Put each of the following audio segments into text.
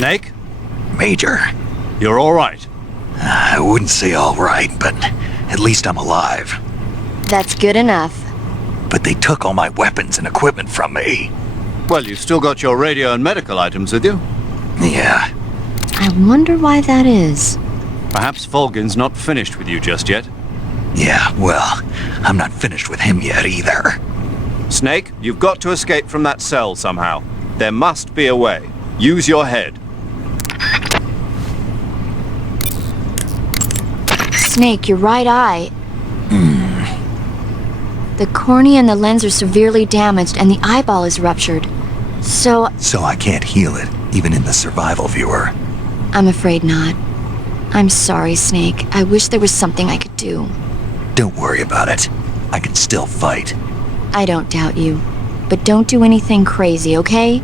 Snake? Major. You're all right. I wouldn't say all right, but at least I'm alive. That's good enough. But they took all my weapons and equipment from me. Well, you've still got your radio and medical items with you. Yeah. I wonder why that is. Perhaps Volgin's not finished with you just yet. Yeah, well, I'm not finished with him yet either. Snake, you've got to escape from that cell somehow. There must be a way. Use your head. Snake, your right eye. The cornea and the lens are severely damaged and the eyeball is ruptured. So I can't heal it, even in the survival viewer. I'm afraid not. I'm sorry, Snake. I wish there was something I could do. Don't worry about it. I can still fight. I don't doubt you. But don't do anything crazy, okay?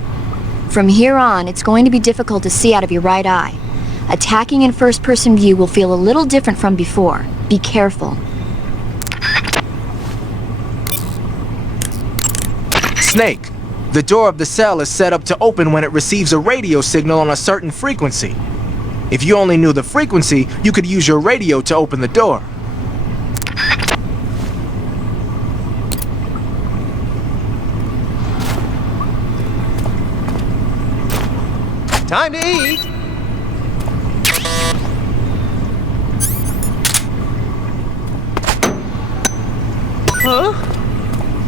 From here on, it's going to be difficult to see out of your right eye. Attacking in first-person view will feel a little different from before. Be careful. Snake, the door of the cell is set up to open when it receives a radio signal on a certain frequency. If you only knew the frequency, you could use your radio to open the door. Time to eat! Huh?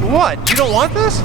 What? You don't want this?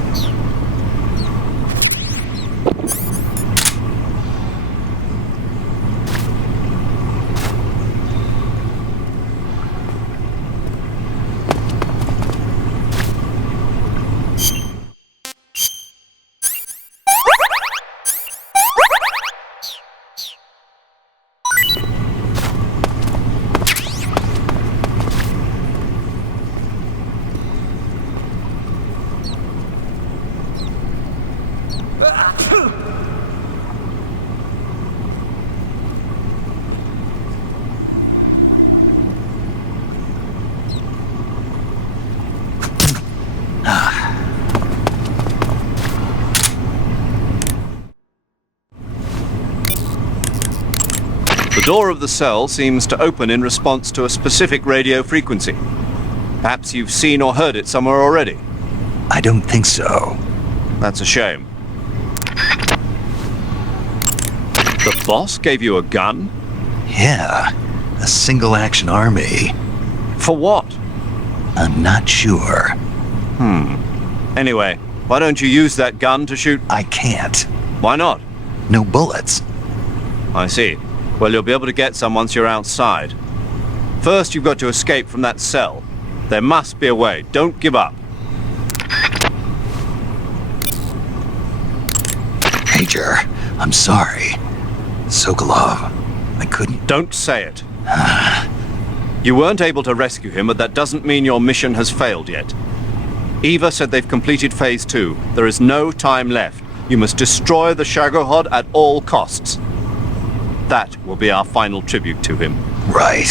The door of the cell seems to open in response to a specific radio frequency. Perhaps you've seen or heard it somewhere already. I don't think so. That's a shame. The boss gave you a gun? Yeah, a single-action army. For what? I'm not sure. Anyway, why don't you use that gun to shoot? I can't. Why not? No bullets. I see. Well, you'll be able to get some once you're outside. First, you've got to escape from that cell. There must be a way. Don't give up. Major, I'm sorry. Sokolov, I couldn't... Don't say it. You weren't able to rescue him, but that doesn't mean your mission has failed yet. Eva said they've completed Phase 2. There is no time left. You must destroy the Shagohod at all costs. That will be our final tribute to him. Right.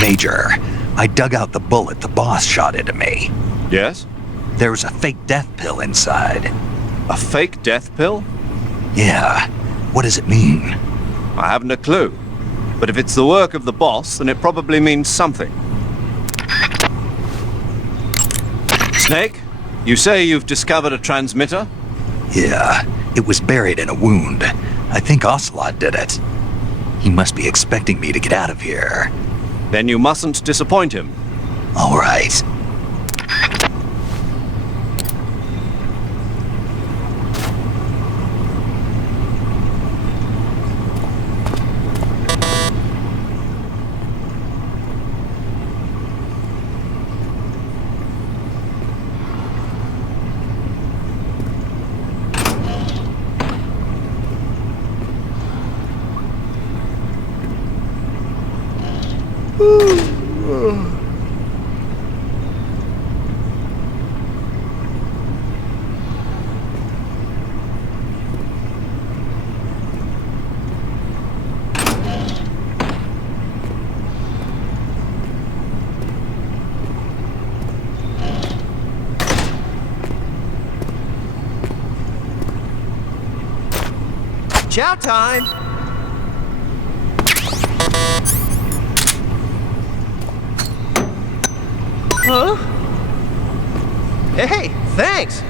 Major, I dug out the bullet the boss shot into me. Yes? There was a fake death pill inside. A fake death pill? Yeah. What does it mean? I haven't a clue. But if it's the work of the boss, then it probably means something. Snake, you say you've discovered a transmitter? Yeah, it was buried in a wound. I think Ocelot did it. He must be expecting me to get out of here. Then you mustn't disappoint him. All right. Chow time! Huh? Hey, thanks!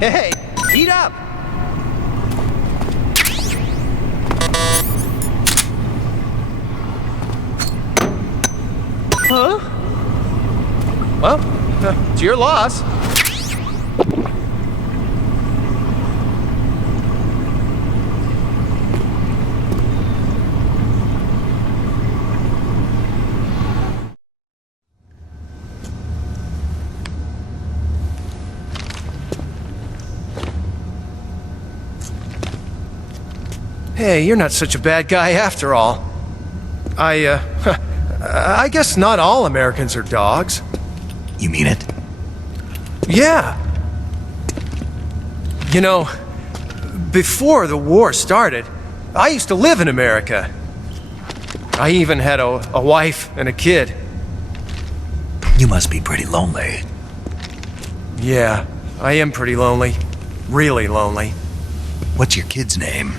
Hey, eat up! Huh? Well, it's your loss. Hey, you're not such a bad guy after all. I guess not all Americans are dogs. You mean it? Yeah. You know, before the war started, I used to live in America. I even had a wife and a kid. You must be pretty lonely. Yeah, I am pretty lonely. Really lonely. What's your kid's name?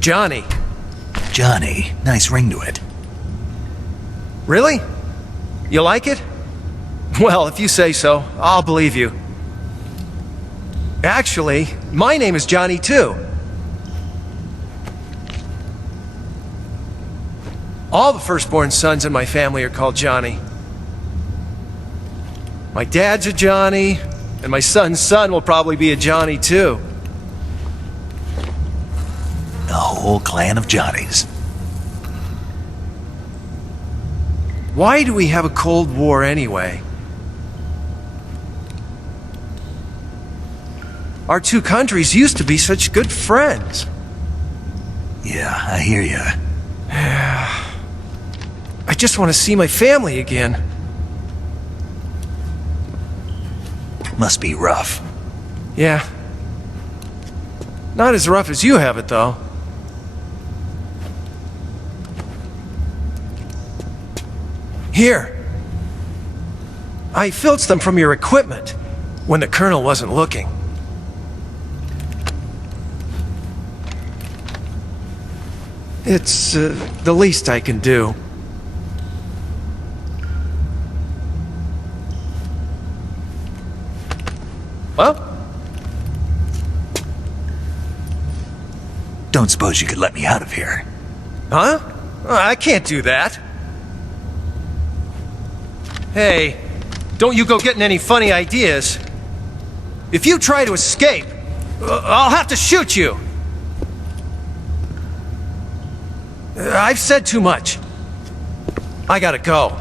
Johnny. Johnny. Nice ring to it. Really? You like it? Well, if you say so, I'll believe you. Actually, my name is Johnny too. All the firstborn sons in my family are called Johnny. My dad's a Johnny, and my son's son will probably be a Johnny too. A whole clan of Johnnies. Why do we have a Cold War anyway? Our two countries used to be such good friends. Yeah, I hear you. I just want to see my family again. Must be rough. Yeah. Not as rough as you have it, though. Here. I filched them from your equipment when the colonel wasn't looking. It's the least I can do. Well? Don't suppose you could let me out of here? Huh? I can't do that. Hey, don't you go getting any funny ideas. If you try to escape, I'll have to shoot you. I've said too much. I gotta go.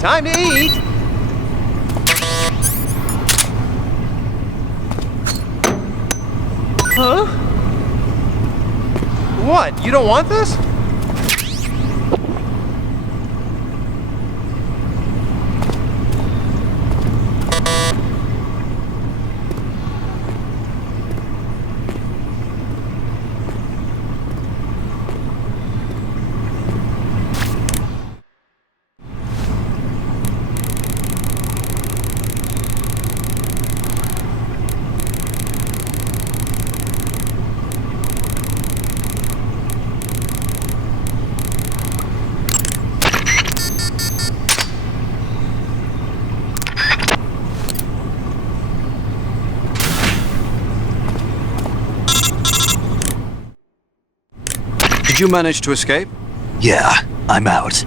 Time to eat! Huh? What? You don't want this? Did you manage to escape? Yeah, I'm out.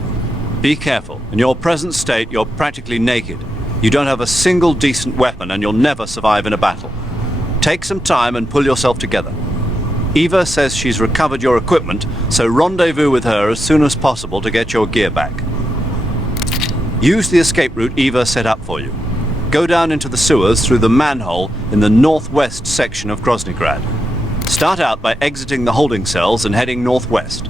Be careful. In your present state, you're practically naked. You don't have a single decent weapon, and you'll never survive in a battle. Take some time and pull yourself together. Eva says she's recovered your equipment, so rendezvous with her as soon as possible to get your gear back. Use the escape route Eva set up for you. Go down into the sewers through the manhole in the northwest section of Groznygrad. Start out by exiting the holding cells and heading northwest.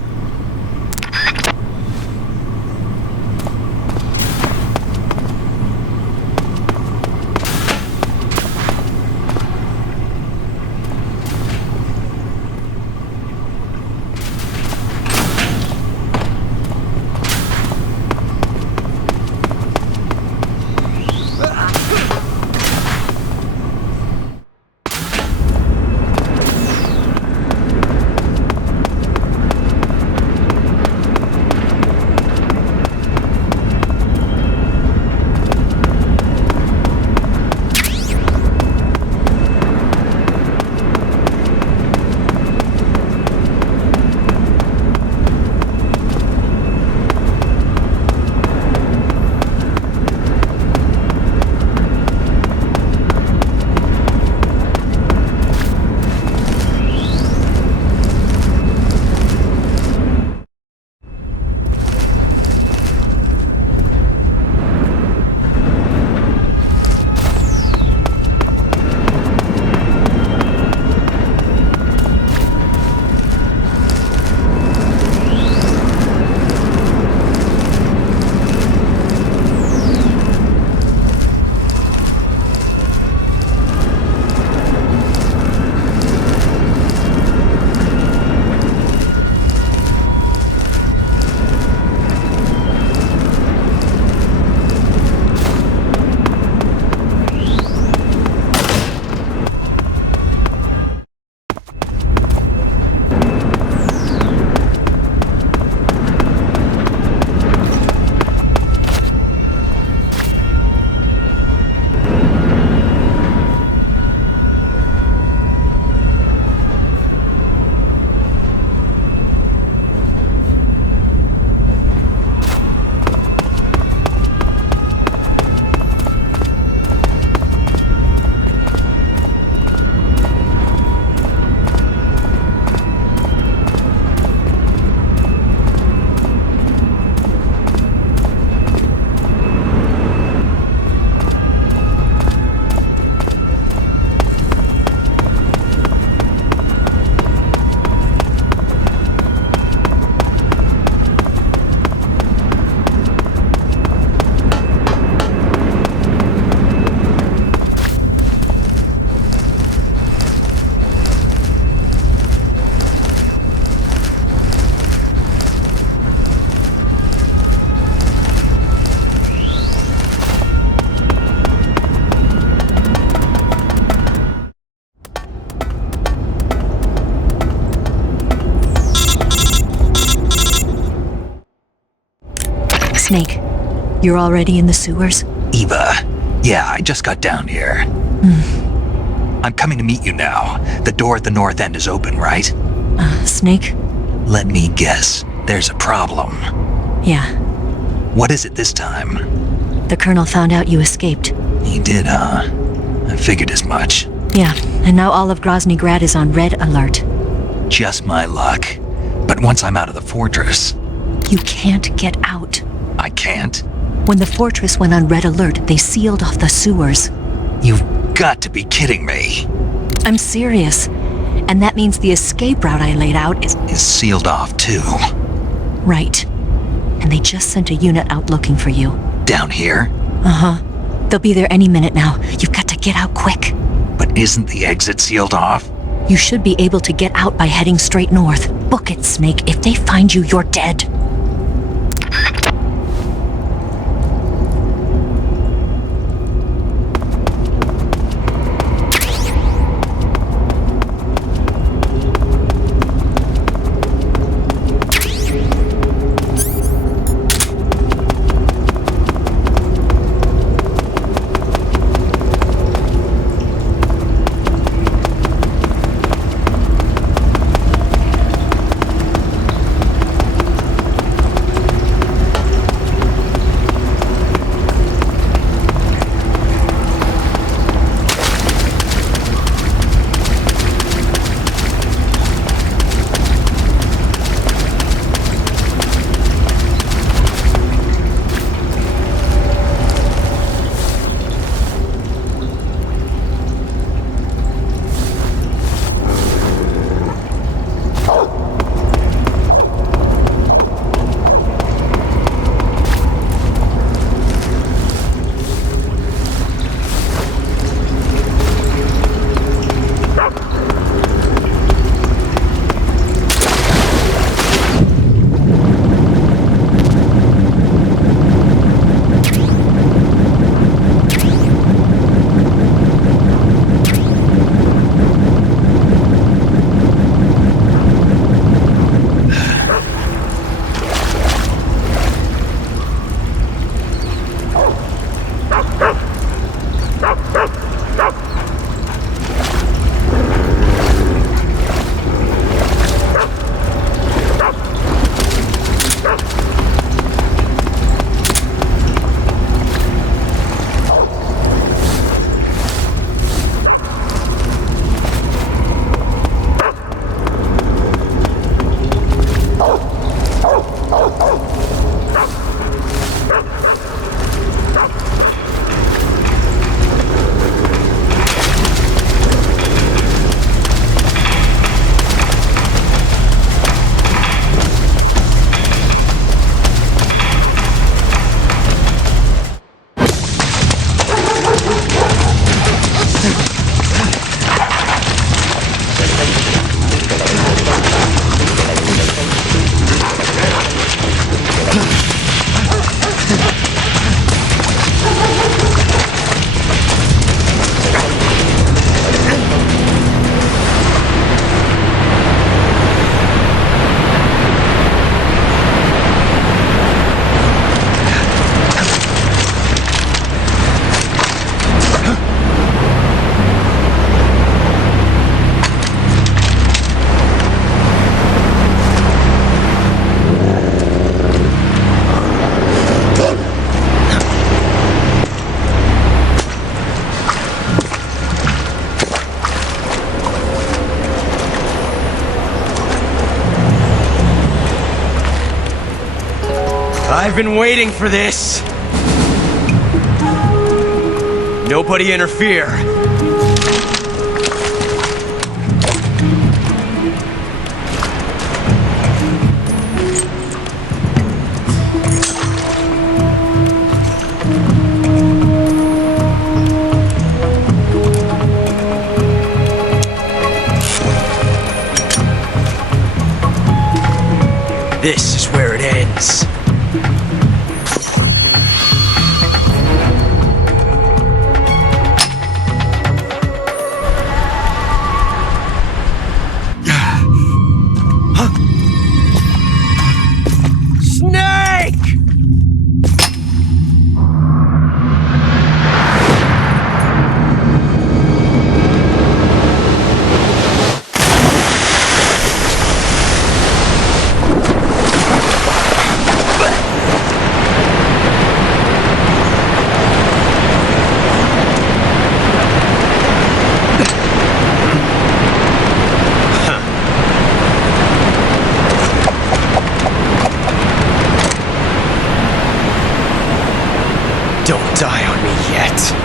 Snake, you're already in the sewers? Eva, yeah, I just got down here. I'm coming to meet you now. The door at the north end is open, right? Snake? Let me guess. There's a problem. Yeah. What is it this time? The Colonel found out you escaped. He did, huh? I figured as much. Yeah, and now all of Groznygrad is on red alert. Just my luck. But once I'm out of the fortress... You can't get out. I can't? When the fortress went on red alert, they sealed off the sewers. You've got to be kidding me. I'm serious. And that means the escape route I laid out is sealed off, too. right. And they just sent a unit out looking for you. Down here? Uh-huh. They'll be there any minute now. You've got to get out quick. But isn't the exit sealed off? You should be able to get out by heading straight north. Book it, Snake. If they find you, you're dead. I've been waiting for this. Nobody interfere. This is where it ends. Don't die on me yet.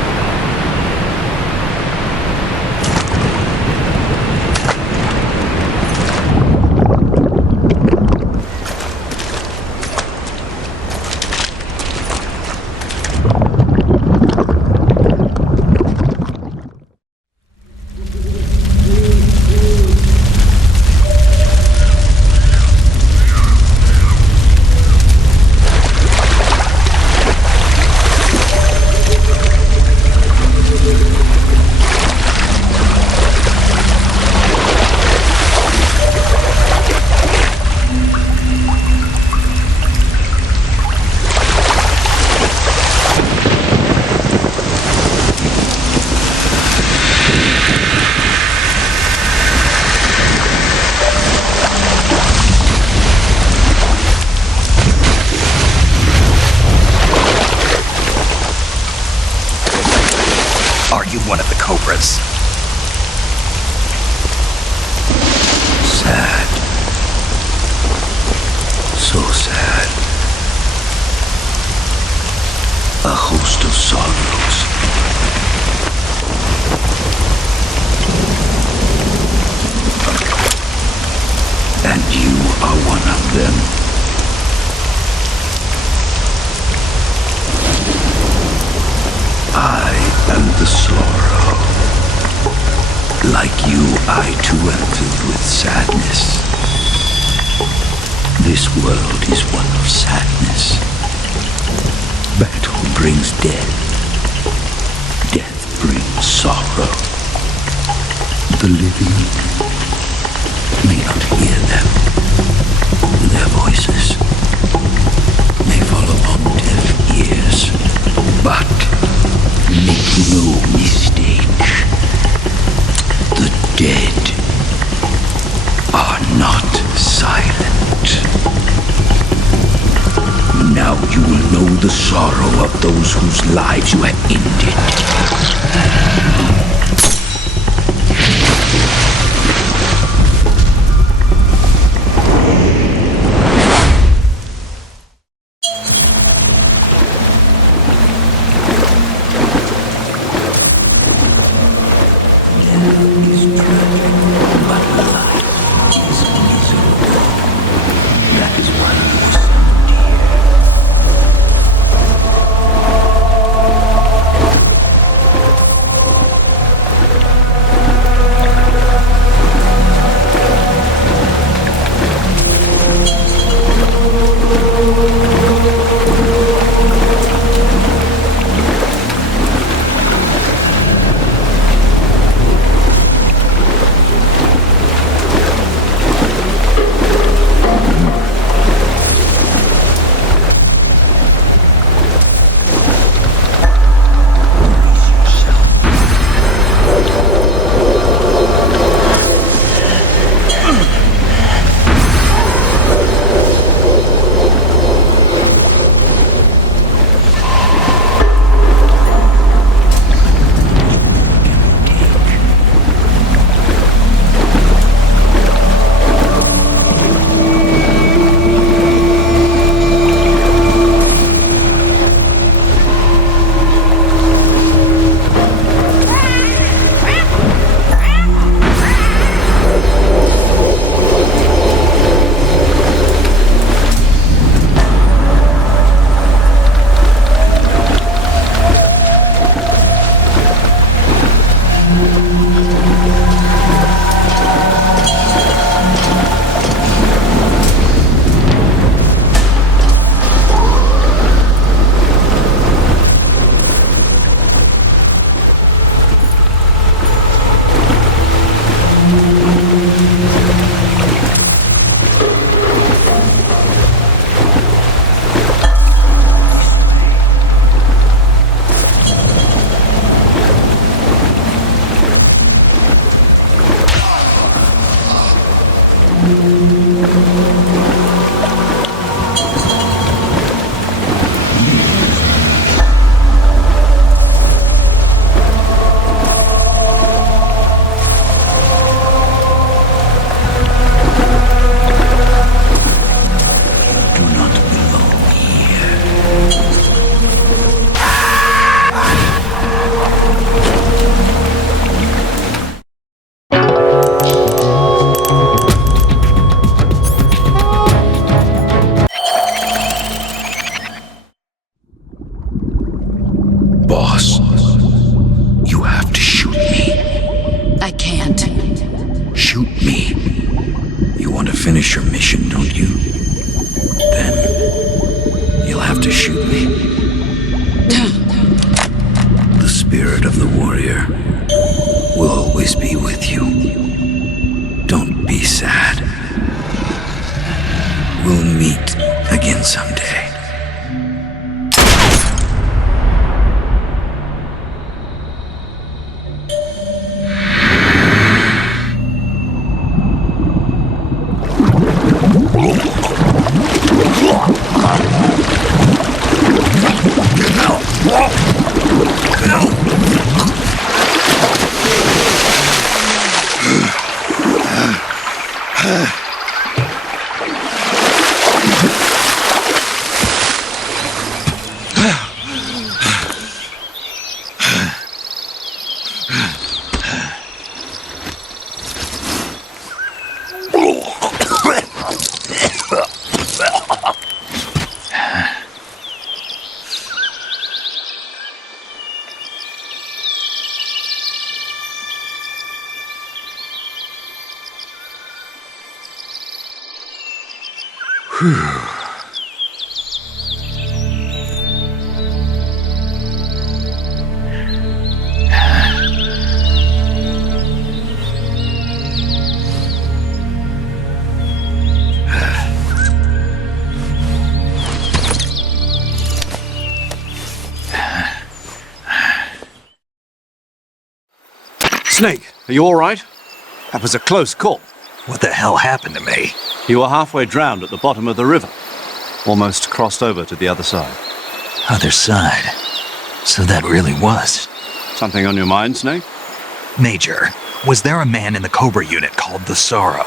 Are you one of the Cobras? Sad. So sad. A host of sorrows. And you are one of them. I am the sorrow. Like you, I too am filled with sadness. This world is one of sadness. Battle brings death. Death brings sorrow. The living may not hear them. Their voices may fall upon deaf ears. But make no mistake, the dead are not silent. Now you will know the sorrow of those whose lives you have ended. always be with you. Don't be sad. We'll meet again someday. Snake, are you all right? That was a close call. What the hell happened to me? You were halfway drowned at the bottom of the river. Almost crossed over to the other side. Other side. So that really was. Something on your mind, Snake? Major, was there a man in the Cobra unit called the Sorrow?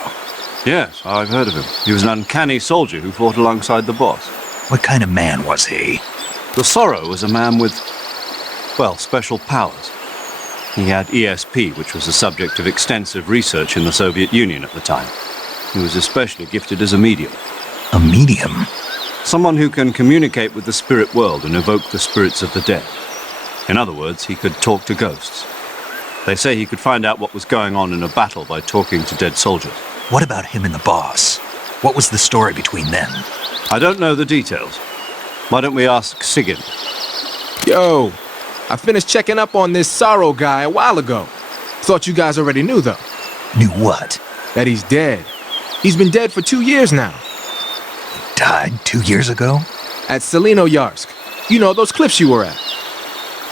Yes, I've heard of him. He was an uncanny soldier who fought alongside the boss. What kind of man was he? The Sorrow was a man with, well, special powers. He had ESP, which was the subject of extensive research in the Soviet Union at the time. He was especially gifted as a medium. A medium? Someone who can communicate with the spirit world and evoke the spirits of the dead. In other words, he could talk to ghosts. They say he could find out what was going on in a battle by talking to dead soldiers. What about him and the boss? What was the story between them? I don't know the details. Why don't we ask Sigyn? Yo, I finished checking up on this Sorrow guy a while ago. Thought you guys already knew, though. Knew what? That he's dead. He's been dead for 2 years now. Died 2 years ago? At Selino-Yarsk. You know, those cliffs you were at.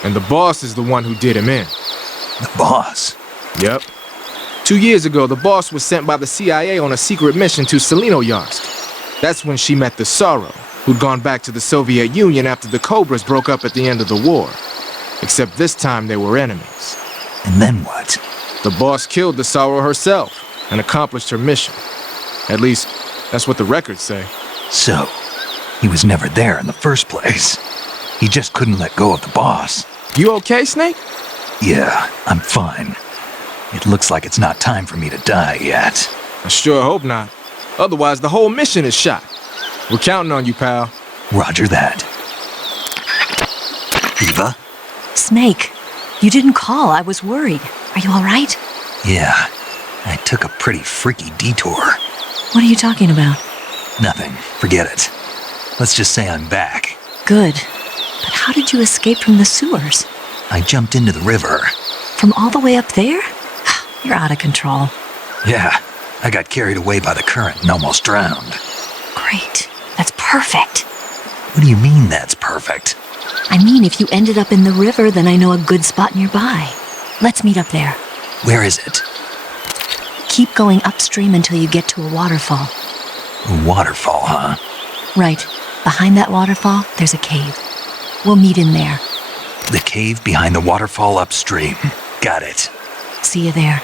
And the boss is the one who did him in. The boss? Yep. 2 years ago, the boss was sent by the CIA on a secret mission to Selino-Yarsk. That's when she met the Sorrow, who'd gone back to the Soviet Union after the Cobras broke up at the end of the war. Except this time they were enemies. And then what? The boss killed the Sorrow herself and accomplished her mission. At least, that's what the records say. So, he was never there in the first place. He just couldn't let go of the boss. You okay, Snake? Yeah, I'm fine. It looks like it's not time for me to die yet. I sure hope not. Otherwise, the whole mission is shot. We're counting on you, pal. Roger that. Eva? Snake, you didn't call. I was worried. Are you all right? Yeah, I took a pretty freaky detour. What are you talking about? Nothing. Forget it. Let's just say I'm back. Good. But how did you escape from the sewers? I jumped into the river. From all the way up there? You're out of control. Yeah, I got carried away by the current and almost drowned. Great. That's perfect. What do you mean that's perfect? I mean, if you ended up in the river, then I know a good spot nearby. Let's meet up there. Where is it? Keep going upstream until you get to a waterfall. A waterfall, huh? Right. Behind that waterfall, there's a cave. We'll meet in there. The cave behind the waterfall upstream. Got it. See you there.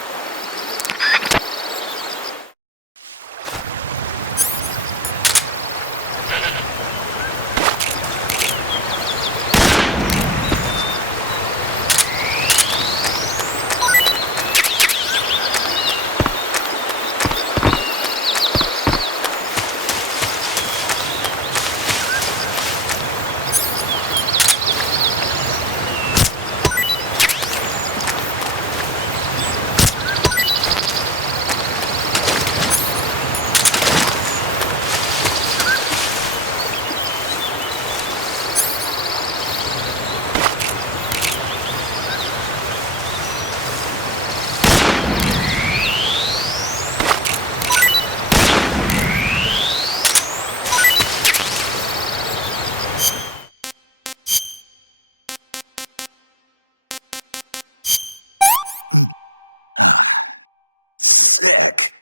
stick.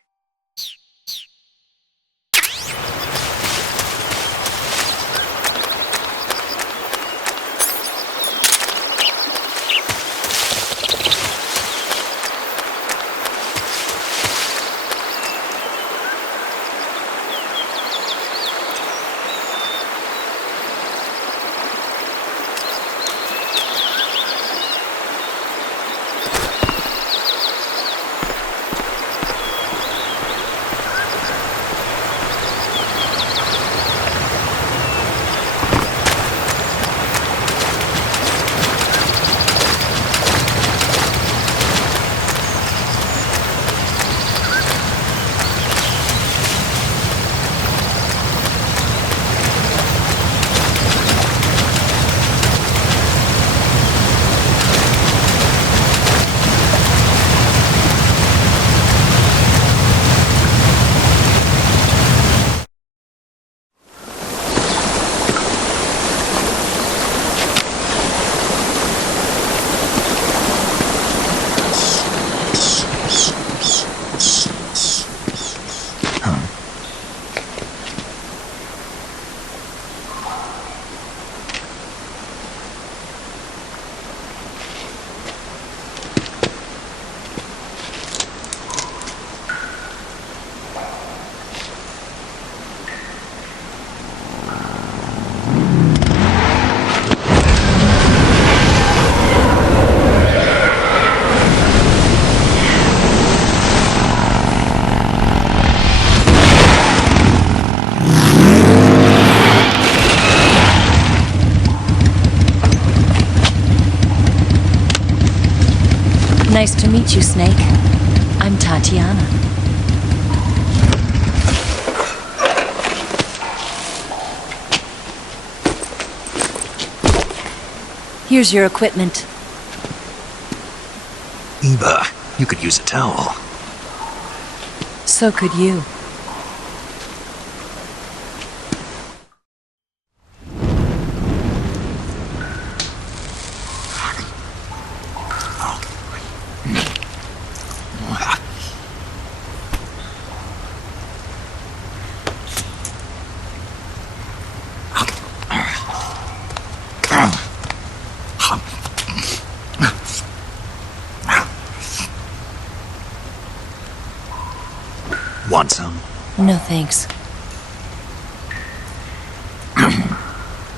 Nice to meet you, Snake. I'm Tatiana. Here's your equipment. Eva, you could use a towel. So could you. Want some? No thanks.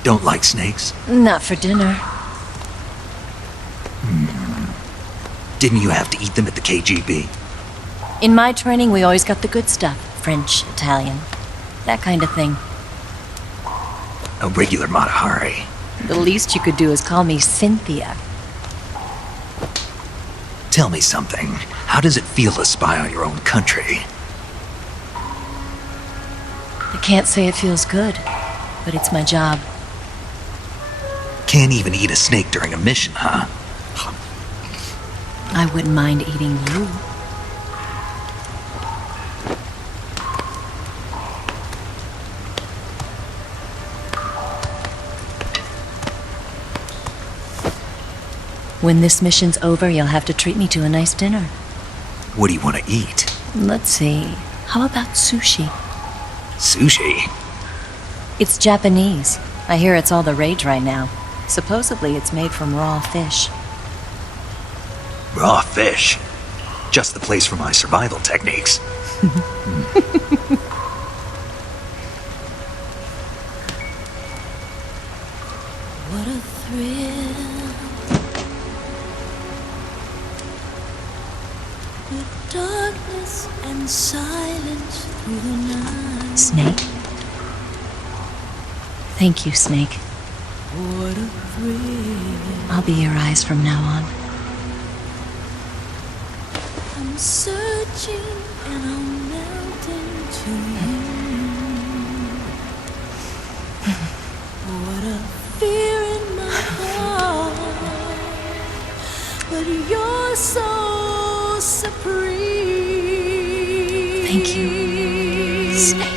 Don't like snakes? Not for dinner. Didn't you have to eat them at the KGB? In my training, we always got the good stuff. French, Italian, that kind of thing. A regular Matahari. The least you could do is call me Cynthia. Tell me something. How does it feel to spy on your own country? I can't say it feels good, but it's my job. Can't even eat a snake during a mission, huh? I wouldn't mind eating you. When this mission's over, you'll have to treat me to a nice dinner. What do you want to eat? Let's see. How about sushi? Sushi? It's Japanese. I hear it's all the rage right now. Supposedly it's made from raw fish. Raw fish? Just the place for my survival techniques. What a thrill. With darkness and silence through the night. Snake? Thank you, Snake. What a thrill. I'll be your eyes from now on. I'm searching and I'm melting to you. What a fear in my heart. But you're so supreme. Thank you, Snake.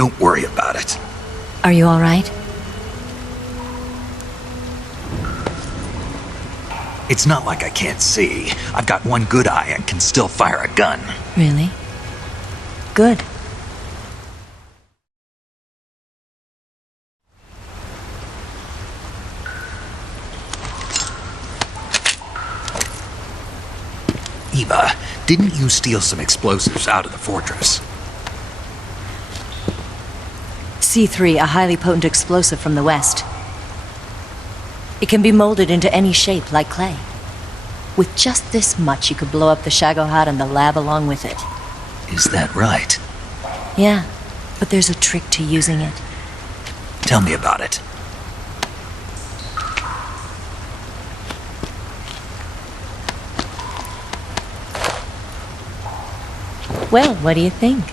Don't worry about it. Are you all right? It's not like I can't see. I've got one good eye and can still fire a gun. Really? Good. Eva, didn't you steal some explosives out of the fortress? C3, a highly potent explosive from the west. It can be molded into any shape, like clay. With just this much, you could blow up the Shagohod and the lab along with it. Is that right? Yeah, but there's a trick to using it. Tell me about it. Well, what do you think?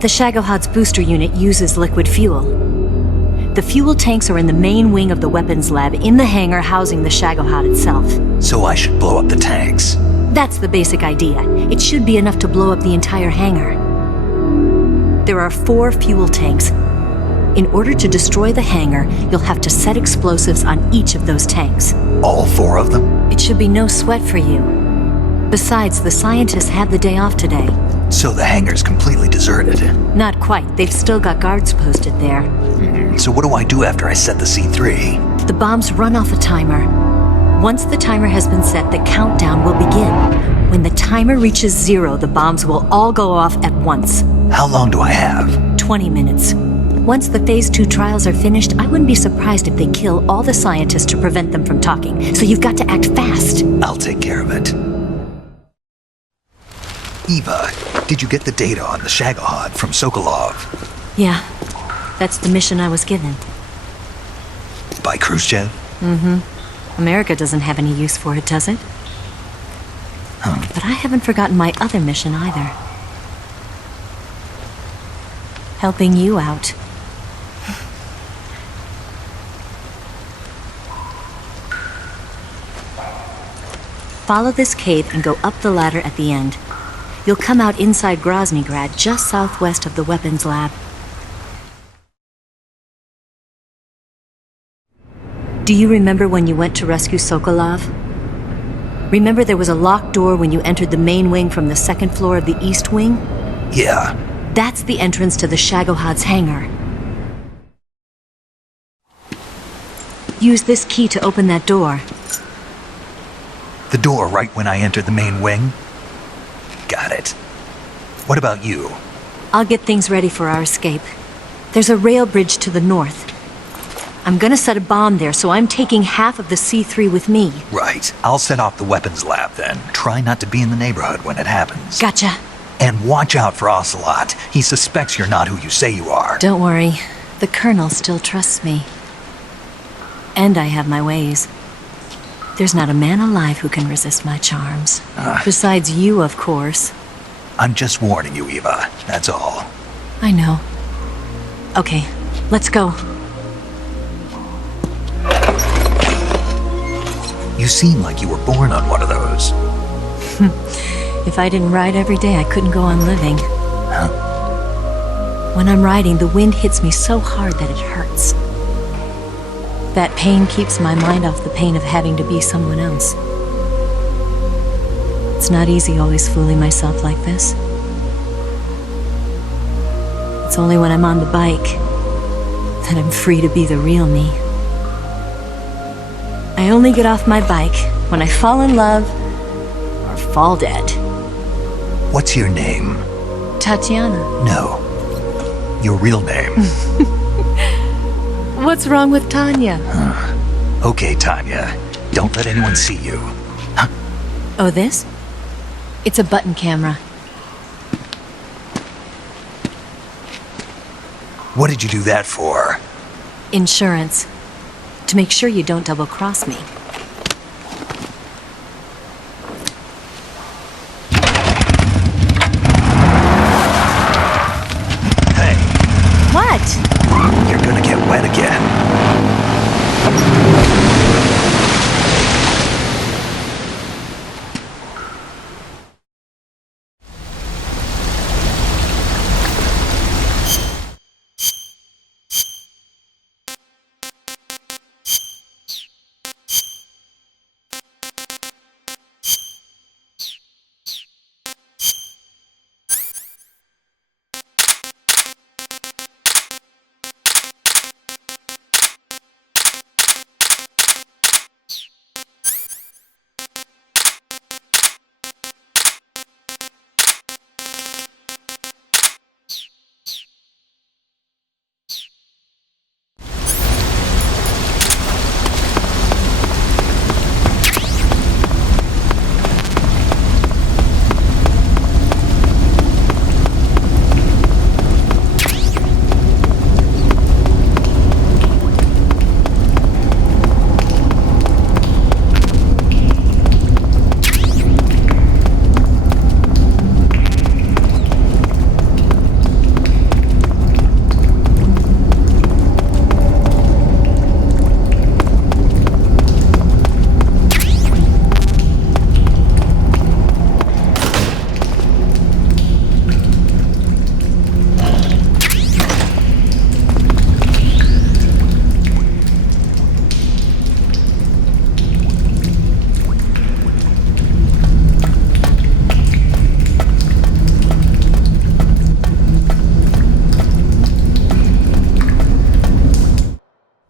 The Shagohod's booster unit uses liquid fuel. The fuel tanks are in the main wing of the weapons lab in the hangar housing the Shagohod itself. So I should blow up the tanks. That's the basic idea. It should be enough to blow up the entire hangar. There are 4 fuel tanks. In order to destroy the hangar, you'll have to set explosives on each of those tanks. All 4 of them? It should be no sweat for you. Besides, the scientists had the day off today. So the hangar's completely deserted. Not quite. They've still got guards posted there. So what do I do after I set the C3? The bombs run off a timer. Once the timer has been set, the countdown will begin. When the timer reaches 0, the bombs will all go off at once. How long do I have? 20 minutes. Once the Phase 2 trials are finished, I wouldn't be surprised if they kill all the scientists to prevent them from talking. So you've got to act fast. I'll take care of it. Eva, did you get the data on the Shagohod from Sokolov? Yeah, that's the mission I was given. By Khrushchev? America doesn't have any use for it, does it? But I haven't forgotten my other mission either. Helping you out. Follow this cave and go up the ladder at the end. You'll come out inside Groznygrad, just southwest of the weapons lab. Do you remember when you went to rescue Sokolov? Remember there was a locked door when you entered the main wing from the 2nd floor of the east wing? Yeah. That's the entrance to the Shagohod's hangar. Use this key to open that door. The door right when I entered the main wing? Got it. What about you? I'll get things ready for our escape. There's a rail bridge to the north. I'm gonna set a bomb there, so I'm taking half of the C3 with me. Right. I'll set off the weapons lab then. Try not to be in the neighborhood when it happens. Gotcha. And watch out for Ocelot. He suspects you're not who you say you are. Don't worry. The Colonel still trusts me. And I have my ways. There's not a man alive who can resist my charms. Besides you, of course. I'm just warning you, Eva. That's all. I know. Okay, let's go. You seem like you were born on one of those. If I didn't ride every day, I couldn't go on living. When I'm riding, the wind hits me so hard that it hurts. That pain keeps my mind off the pain of having to be someone else. It's not easy always fooling myself like this. It's only when I'm on the bike that I'm free to be the real me. I only get off my bike when I fall in love or fall dead. What's your name? Tatiana. No. Your real name. What's wrong with Tanya? Okay, Tanya. Don't let anyone see you. Oh, this? It's a button camera. What did you do that for? Insurance. To make sure you don't double-cross me. Hey, You're gonna get wet again.